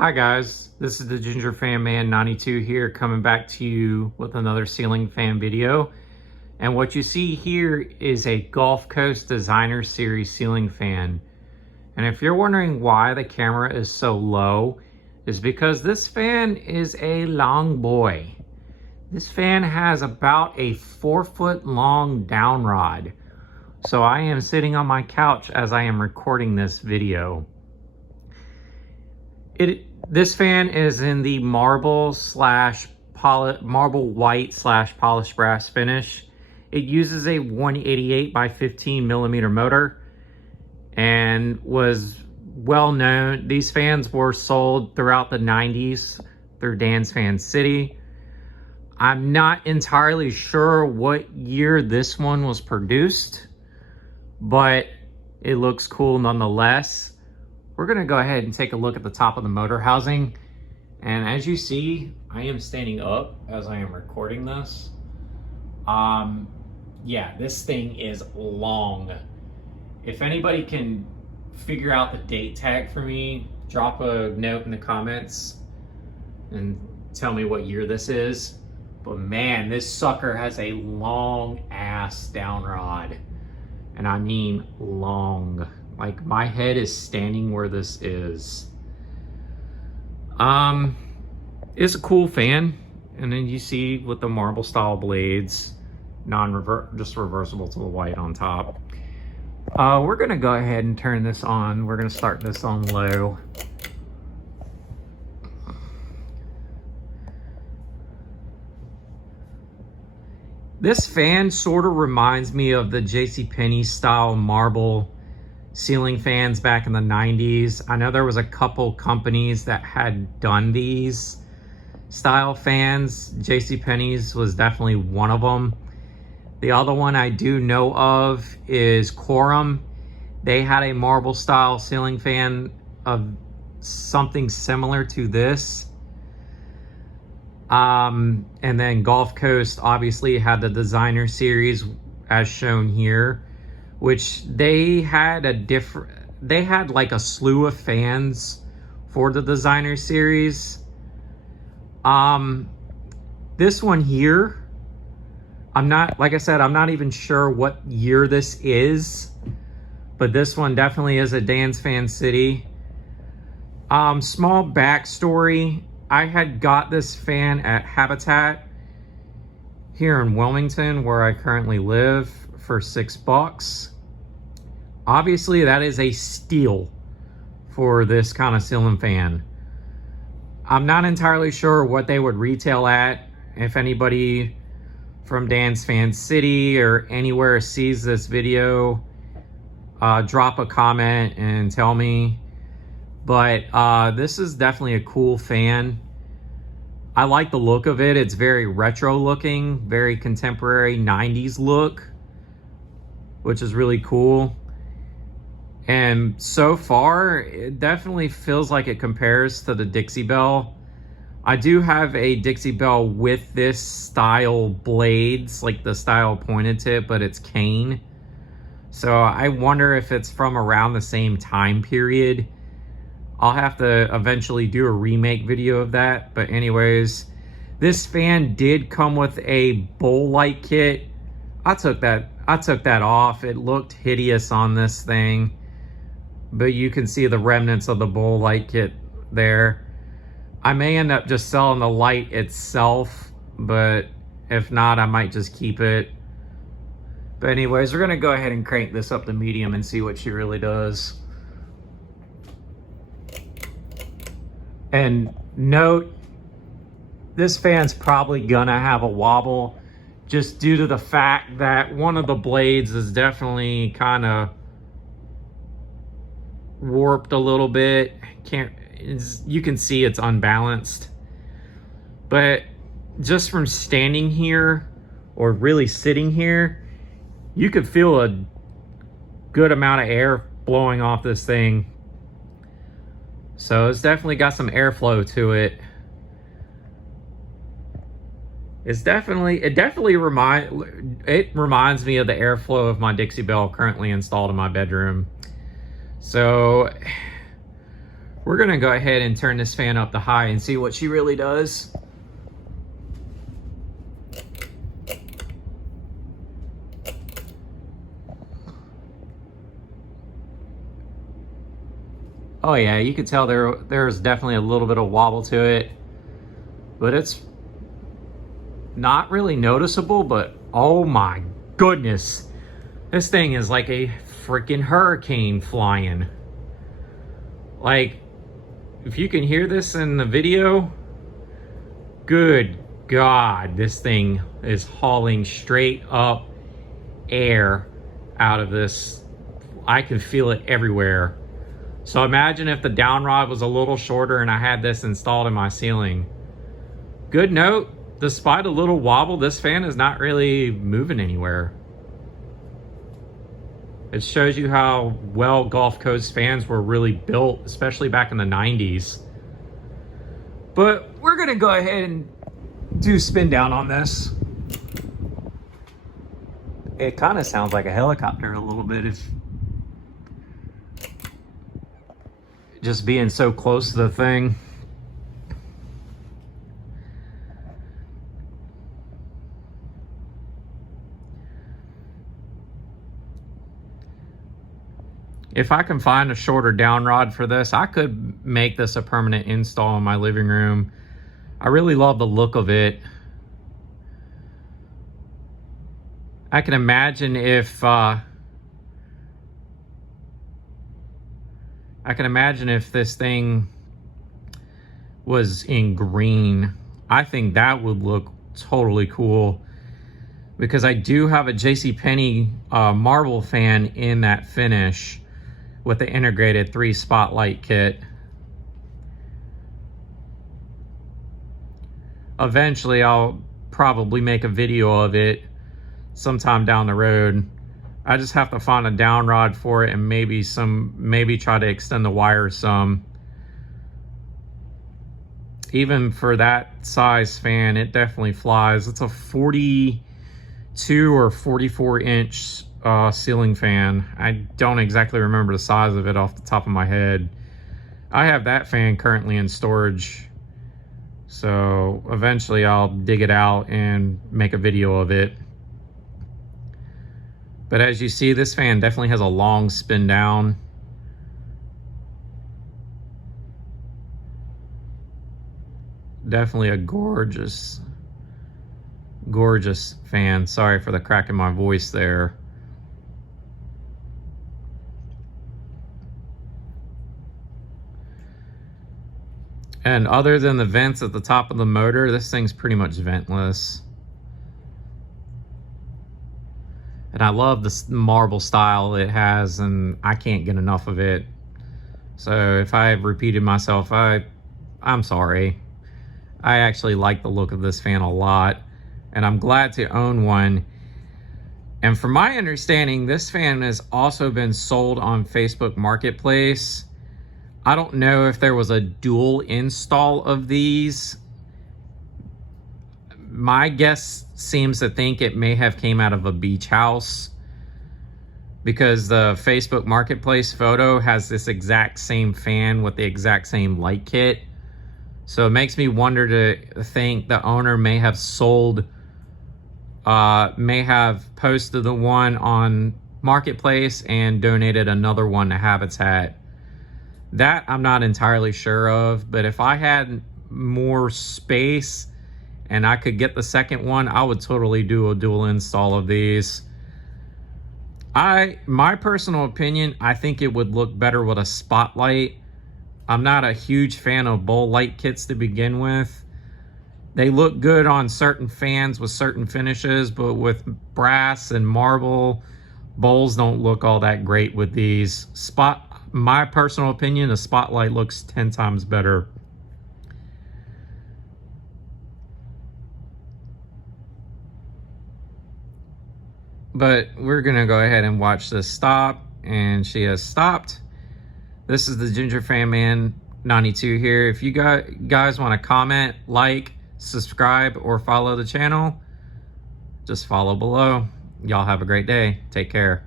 Hi guys, this is the Ginger Fan Man 92 here, coming back to you with another ceiling fan video. And what you see here is a Gulf Coast Designer Series ceiling fan. And if you're wondering why the camera is so low, is because this fan is a long boy. This fan has about a 4-foot long down rod. So I am sitting on my couch as I am recording this video. This fan is in the marble white / polished brass finish. It uses a 188 by 15 millimeter motor and was well known. These fans were sold throughout the 90s through Dan's Fan City. I'm not entirely sure what year this one was produced, but it looks cool nonetheless. We're gonna go ahead and take a look at the top of the motor housing. And as you see, I am standing up as I am recording this. Yeah, this thing is long. If anybody can figure out the date tag for me, drop a note in the comments and tell me what year this is. But man, this sucker has a long ass down rod. And I mean long. Like, my head is standing where this is. It's a cool fan. And then you see with the marble style blades, just reversible to the white on top. We're gonna go ahead and turn this on. We're gonna start this on low. This fan sort of reminds me of the JCPenney style marble ceiling fans back in the 90s. I know there was a couple companies that had done these style fans. JCPenney's was definitely one of them. The other one I do know of is Quorum. They had a marble style ceiling fan of something similar to this. And then Gulf Coast obviously had the Designer Series as shown here, which they had like a slew of fans for the Designer Series. This one here, like I said, I'm not even sure what year this is, but this one definitely is a Dan's Fan City. Small backstory, I had got this fan at Habitat here in Wilmington, where I currently live, for $6. Obviously, that is a steal for this kind of ceiling fan. I'm not entirely sure what they would retail at. If anybody from Dan's Fan City or anywhere sees this video, drop a comment and tell me. But this is definitely a cool fan. I like the look of it. It's very retro looking, very contemporary 90s look, which is really cool. And so far, it definitely feels like it compares to the Dixie Belle. I do have a Dixie Belle with this style blades, like the style pointed tip, but it's cane. So I wonder if it's from around the same time period. I'll have to eventually do a remake video of that. But anyways, this fan did come with a bowl light kit. I took that off. It looked hideous on this thing, but you can see the remnants of the bowl light kit there. I may end up just selling the light itself, but if not, I might just keep it. But anyways, we're gonna go ahead and crank this up to medium and see what she really does. And note, this fan's probably gonna have a wobble, just due to the fact that one of the blades is definitely kind of warped a little bit. You can see it's unbalanced. But just from standing here, or really sitting here, you could feel a good amount of air blowing off this thing. So it's definitely got some airflow to it. It definitely reminds me of the airflow of my Dixie Belle currently installed in my bedroom. So We're gonna go ahead and turn this fan up to high and see what she really does. Oh yeah, you could tell there's definitely a little bit of wobble to it, but it's not really noticeable. But oh my goodness, this thing is like a freaking hurricane flying. Like, if you can hear this in the video, good God, this thing is hauling straight up air out of this. I can feel it everywhere. So imagine if the down rod was a little shorter and I had this installed in my ceiling. Good note, despite a little wobble, this fan is not really moving anywhere. It shows you how well Gulf Coast fans were really built, especially back in the 90s. But we're gonna go ahead and do spin down on this. It kind of sounds like a helicopter a little bit, if just being so close to the thing. If I can find a shorter down rod for this, I could make this a permanent install in my living room. I really love the look of it. I can imagine if this thing was in green. I think that would look totally cool, because I do have a JCPenney marble fan in that finish with the integrated 3 spotlight kit. Eventually I'll probably make a video of it sometime down the road. I just have to find a down rod for it and maybe try to extend the wire some. Even for that size fan, it definitely flies. It's a 42 or 44 inch ceiling fan. I don't exactly remember the size of it off the top of my head. I have that fan currently in storage, so eventually I'll dig it out and make a video of it. But as you see, this fan definitely has a long spin down. Definitely a gorgeous, gorgeous fan. Sorry for the crack in my voice there. And other than the vents at the top of the motor, this thing's pretty much ventless. And I love this marble style it has, and I can't get enough of it. So if I have repeated myself, I'm sorry. I actually like the look of this fan a lot, and I'm glad to own one. And from my understanding, this fan has also been sold on Facebook Marketplace. I don't know if there was a dual install of these. My guess seems to think it may have came out of a beach house, because the Facebook Marketplace photo has this exact same fan with the exact same light kit. So it makes me wonder to think the owner may have sold, may have posted the one on Marketplace and donated another one to Habitat. That I'm not entirely sure of, but if I had more space and I could get the second one, I would totally do a dual install of these. My personal opinion, I think it would look better with a spotlight. I'm not a huge fan of bowl light kits to begin with. They look good on certain fans with certain finishes, but with brass and marble, bowls don't look all that great with these. My personal opinion, a spotlight looks 10 times better. But we're gonna go ahead and watch this stop, and she has stopped. This is the Ginger Fan Man 92 here. If you guys want to comment, like, subscribe, or follow the channel, just follow below. Y'all have a great day. Take care.